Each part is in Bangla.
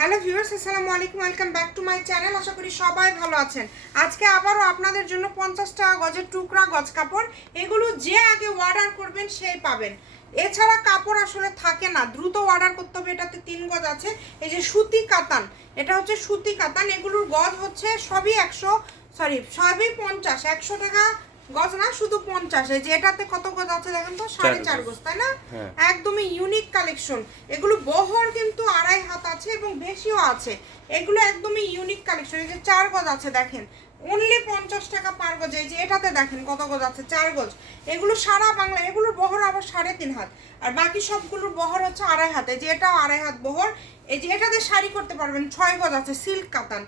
হ্যালো ভিউয়ার্স, আসসালামু আলাইকুম। Welcome back to my channel. আশা করি সবাই ভালো আছেন। আজকে আবারও আপনাদের জন্য 50 টাকা গজের টুকরা গজ কাপড়, এগুলো যে আগে অর্ডার করবেন সেই পাবেন। এছাড়া কাপড় আসলে থাকে না, দ্রুত অর্ডার করতে হবে। এটাতে 3 গজ আছে। এই যে সুতি কাতান, এটা হচ্ছে সুতি কাতান। এগুলোর গজ হচ্ছে সবই 50, 100 টাকা গজ না, শুধু 50। এই যে এটাতে কত গজ আছে দেখেন তো, 4.5 গজ, তাই না? একদমই ইউনিক কালেকশন। এগুলো বহর কিন্তু 2.5 হাত আছে এবং বেশিও আছে। এগুলো একদমই ইউনিক কালেকশন। এই যে 4 গজ আছে দেখেন, অনলি 50 টাকা পার গজ। এই যে এটাতে দেখেন কত গজ আছে, 4 গজ। এগুলো সারা বাংলা, এগুলোর বহর আবার 3.5 হাত, আর বাকি সবগুলোর বহর হচ্ছে 2.5 হাত। এই যে এটাও 2.5 হাত বহর। এই যে এটাতে শাড়ি করতে পারবেন। 6 গজ আছে, সিল্ক কাতান।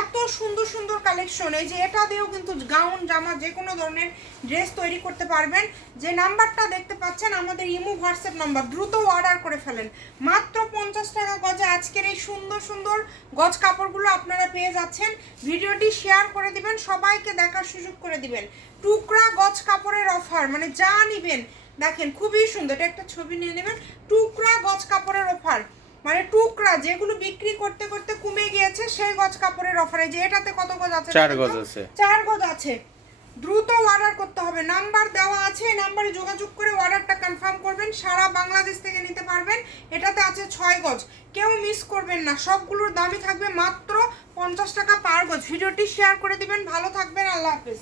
এত সুন্দর সুন্দর কালেকশন। এই যে এটা দিয়েও কিন্তু গাউন, জামা, যে কোনো ধরনের ড্রেস তৈরি করতে পারবেন। যে নাম্বারটা দেখতে পাচ্ছেন আমাদের ইমো হোয়াটসঅ্যাপ নাম্বার, দ্রুত অর্ডার করে ফেলেন। মাত্র 50 টাকা গজে আজকের এই সুন্দর সুন্দর গজ কাপড়গুলো আপনারা পেয়ে যাচ্ছেন। ভিডিওটি শেয়ার করে দিবেন, সবাইকে দেখার সুযোগ করে দিবেন। টুকরা গজ কাপড়ের অফার, মানে যা নিবেন দেখেন খুবই সুন্দর। এটা একটা ছবি নিয়ে নেবেন। টুকরা গজ কাপড়ের অফার, মানে টুকরা যেগুলো বিক্রি করতে করতে কমে গিয়েছে সেই গজ কাপড়ের অফারে। যে এটাতে কত গজ আছে? 4 গজ আছে। 4 গজ আছে। দ্রুত অর্ডার করতে হবে, নাম্বার দেওয়া আছে, এই নাম্বারে যোগাযোগ করে অর্ডারটা কনফার্ম করবেন। সারা বাংলাদেশ থেকে নিতে পারবেন। এটাতে আছে 6 গজ, কেউ মিস করবেন না। সবগুলোর দামই থাকবে মাত্র 50 টাকা পার গজ। ভিডিওটি শেয়ার করে দিবেন। ভালো থাকবেন, আল্লাহ হাফেজ।